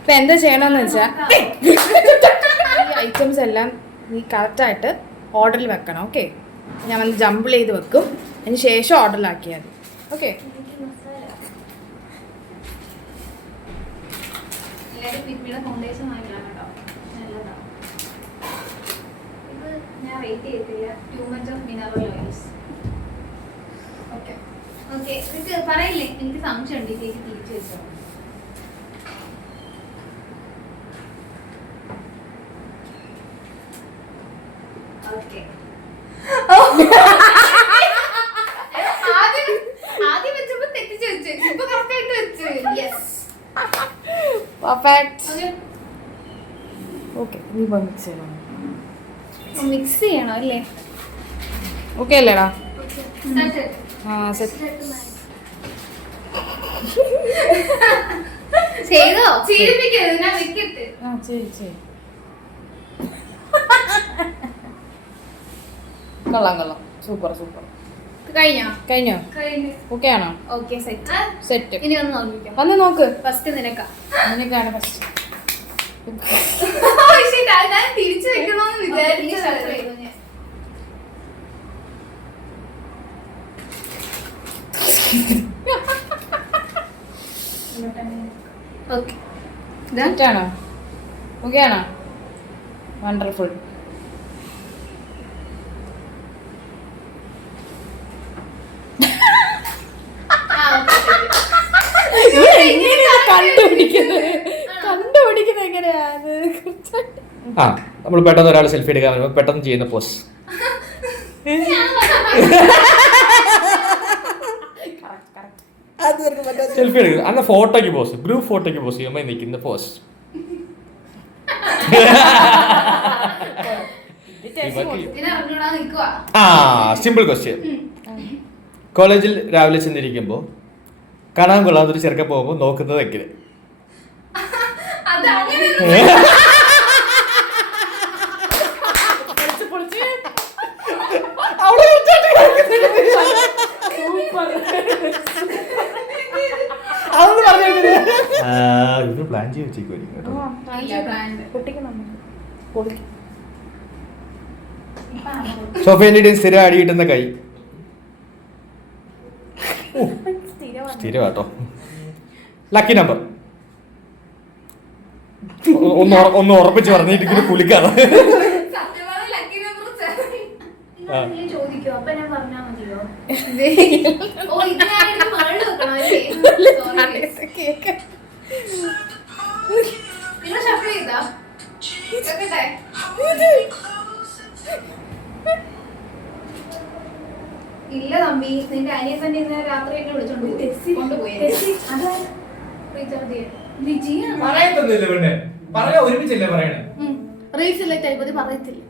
ഇപ്പം എന്താ ചെയ്യണമെന്ന് വെച്ചാൽ ഈ ഐറ്റംസ് എല്ലാം നീ കറക്റ്റായിട്ട് ഓർഡറിൽ വെക്കണം. ഓക്കെ, ഞാൻ വന്ന് ജമ്പിൾ ചെയ്ത് വെക്കും, അതിന് ശേഷം ഓർഡറിലാക്കിയാൽ മതി. ഓക്കെ, ഫൗണ്ടേഷൻ വാങ്ങിക്കണം കേട്ടോ, നല്ലതാണ്. ഇത് ഞാൻ റേറ്റ് ചെയ്തില്ല, too much of mineral oils. Okay okay, എനിക്ക് പറയില്ലേ, എനിക്ക് സംശയമുണ്ട്, ചേച്ചി തിരിച്ചു വെച്ചോ. ഓക്കെ, ആദ്യം വെച്ചപ്പോ തെറ്റിച്ച് വെച്ചു, ഇപ്പൊ കറക്റ്റ് ആയിട്ട് വെച്ചു. Yes, perfect. ഓക്കെ, നീ പോയി മിക്സ് ചെയ്യണം. മിക്സ് ചെയ്യണോ അല്ലേ? ഓക്കെ അല്ലേടാ? ആ സെറ്റ് ചെയ്തോ? ചീരിപ്പിക്കരുത്, ഞാൻ വെക്കട്ടെ. ആ ശരി. കൊള്ളാം, സൂപ്പർ. കഴിഞ്ഞോ? ഓക്കെ ആണോ? Okay, set. ഇനി ഒന്ന് നോക്കിക്കാം. വന്ന് നോക്ക്. ഫസ്റ്റ് നിനക്കാണ് ഫസ്റ്റ്. ഞാൻ തിരിച്ചു വെക്കണോന്ന് വിചാരിച്ചു. സെറ്റാണോ? ഓക്കെ ആണോ? വണ്ടർഫുൾ. കണ്ടുപിടിക്കുന്നത് എങ്ങനെയാ? നമ്മൾ പെട്ടെന്ന് ഒരാൾ സെൽഫി എടുക്കാൻ വരുമ്പോൾ പെട്ടെന്ന് ചെയ്യുന്ന പോസ്. സെൽഫി എടുക്കുക, അന്ന് ഫോട്ടോയ്ക്ക് പോസ്, ഗ്രൂപ്പ് ഫോട്ടോയ്ക്ക് പോസ് ചെയ്യുമ്പോൾ നിൽക്കുന്ന പോസ്. Simple question. കോളേജിൽ രാവിലെ ചെന്നിരിക്കുമ്പോൾ കാണാൻ കൊള്ളാത്തൊരു ചെറുക്കൻ പോകുമ്പോൾ നോക്കുന്നത് എങ്ങനെ? പ്ലാൻ ചെയ്ത് വെച്ചേക്കുമായിരിക്കും കേട്ടോ. സോഫേന്റെ സ്ഥിരം അടി കിട്ടുന്ന കൈ. സ്ഥിരം കേട്ടോ. ലക്കി നമ്പർ ഒന്ന് ഉറപ്പിച്ച് പറഞ്ഞിട്ട് കുളിക്കാതെ. ചോദിക്കോ? അപ്പൊ ഞാൻ പറഞ്ഞാ മതിയോ? നിങ്ങൾ ഷഫിൾ ചെയ്താ? ഇല്ല തമ്പി, നിന്റെ അനിയൻ തന്നെ ഇന്നലെ രാത്രി എന്നെ വിളിച്ചോണ്ട് കൊണ്ടുപോയി. ഒരുമിച്ചല്ലേ പറയണേ? റീൽസ് ഇല്ല ടൈപ്പ് പറയത്തില്ല.